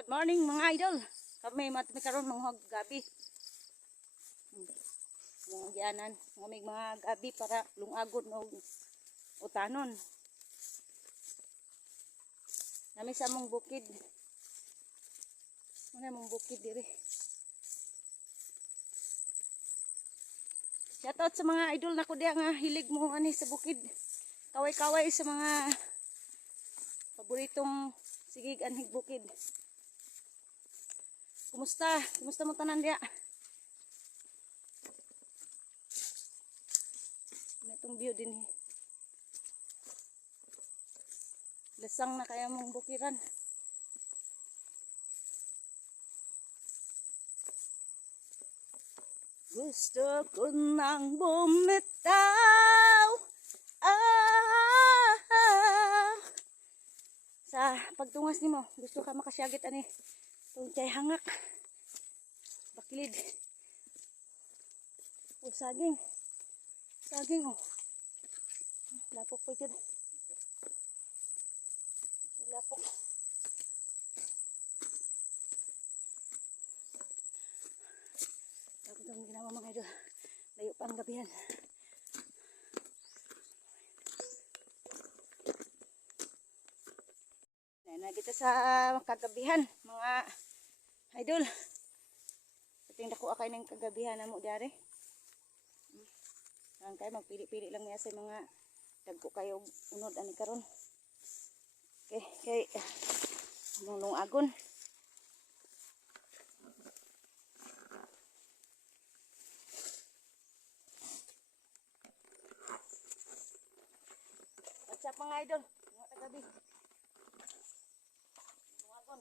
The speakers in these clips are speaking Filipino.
Good morning mga idol. Kami karon mga gabi. Mga gianan, mga gabi para lungagon o utanon. Nami sa mong bukid. Muna mong bukid diri. Shoutout sa mga idol na ko diya nga hilig mo ani sa bukid. Kaway-kaway sa mga paboritong sigig anhig bukid. Kumusta? Kumusta mo tanan diya? Itong view din eh. Lasang na kaya mong bukiran. Gusto ko nang bumitaw sa pagtungas nimo. Gusto ka makasyagit ani itong chay hangak. Bakilid. O saging. Saging oh. Lapok pa dyan. Lapok. Tapos ang ginawa mga idol. Layo pa ang gabihan. Na kita sa kagabihan mga idol. Pating dako akay ng kagabihan na mo dari. Ang kay magpili-pili lang niya sa mga dagko kayo unod ani karon. Okay, mulong agon. What's up mga idol? Mga tagabi. Mulong agon.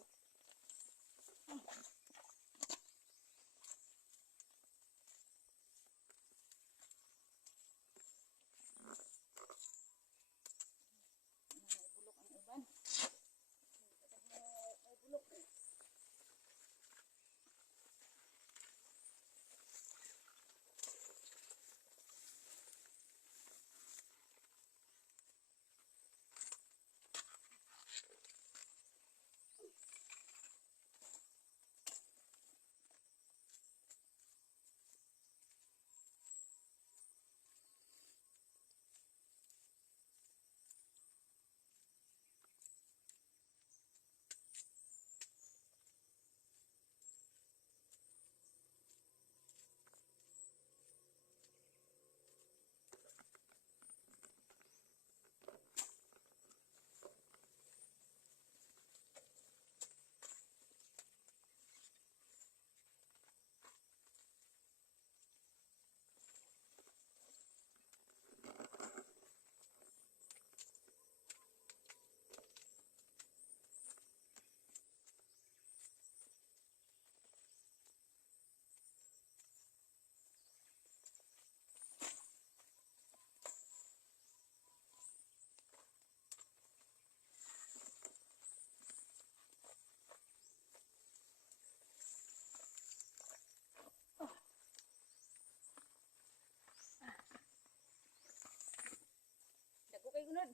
Dagko kay unod.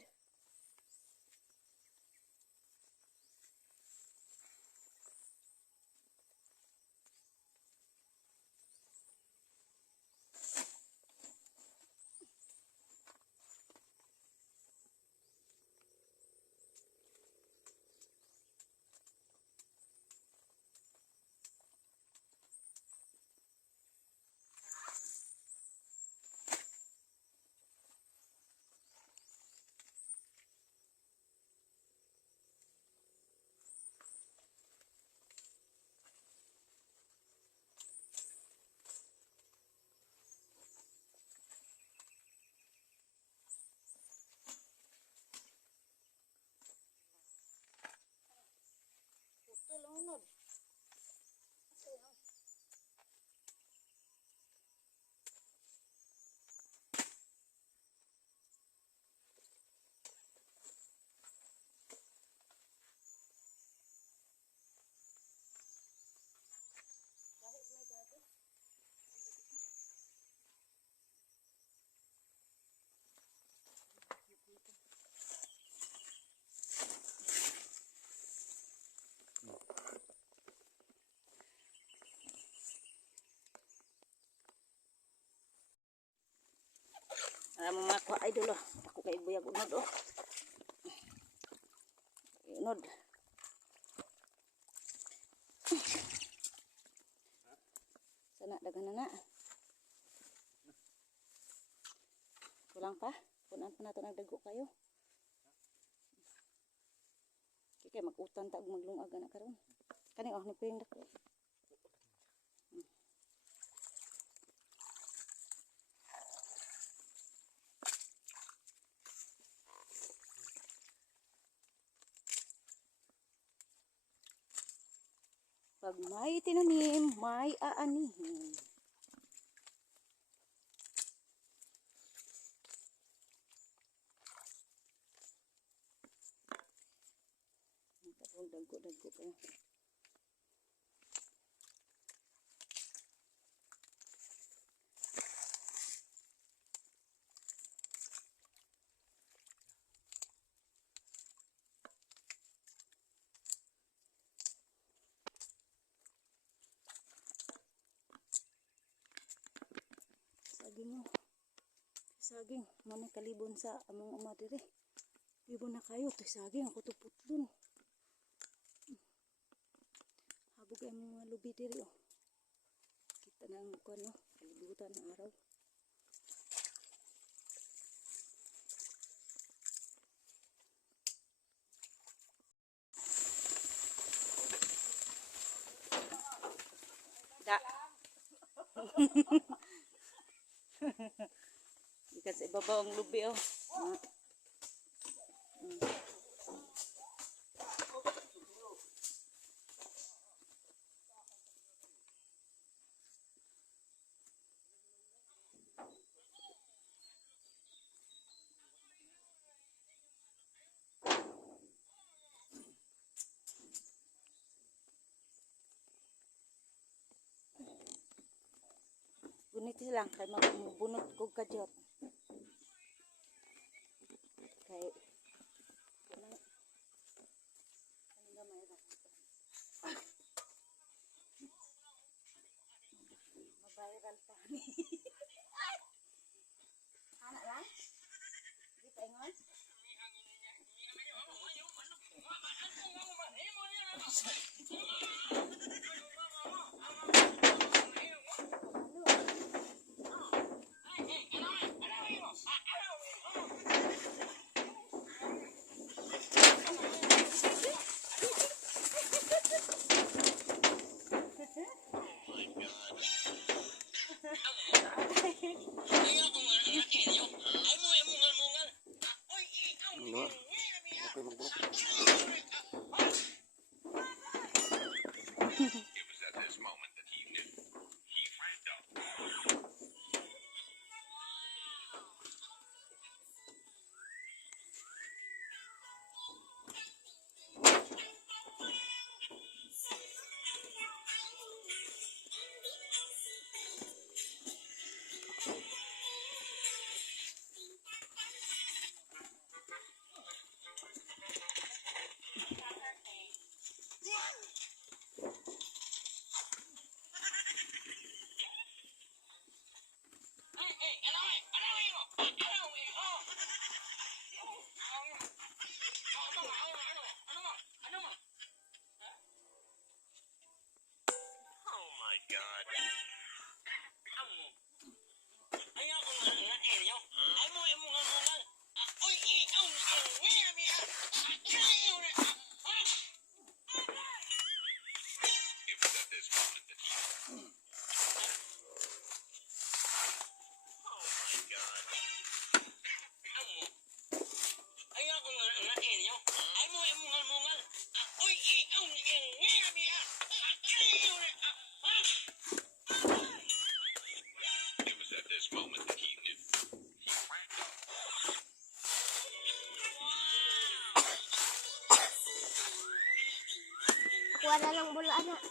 ka-idol oh. Ako kay buyag unod oh. Unod. Sana dagan na. Kulang pa? Kunan pa nato nagdago kayo. Kaya mag-utan ta maglungag na karon. Kani oh ni ping dako. Pag may tinanim, may aanihin. Dago-dago pa. Saging mo. Saging. Manay kalibon sa among umadiri. Libon na kayo. Ito saging. Ako tupot dun. Habog ay mga lubi diri oh. Kita na ang kuwan oh. Kalibutan ng araw. Da. Ikan sa ibabaw ang lubi oh. Gunit lang kay mabunot kog kadyot. Kay mabayral pa ni. Anak lang? Di pa ingon? Wala lang bola anak.